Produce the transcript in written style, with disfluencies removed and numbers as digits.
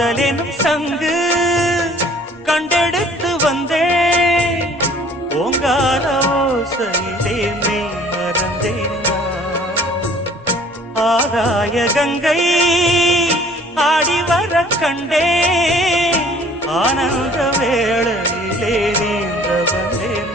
காதலெனும் சங்கு கண்டெடுத்து வந்தேன் ஓங்கார ஓசையிலே மெய் மறந்தேன் ஆகாய கங்கை ஆடி வர கண்டேன் ஆனந்த வேளையிலே நீந்த வந்தேன்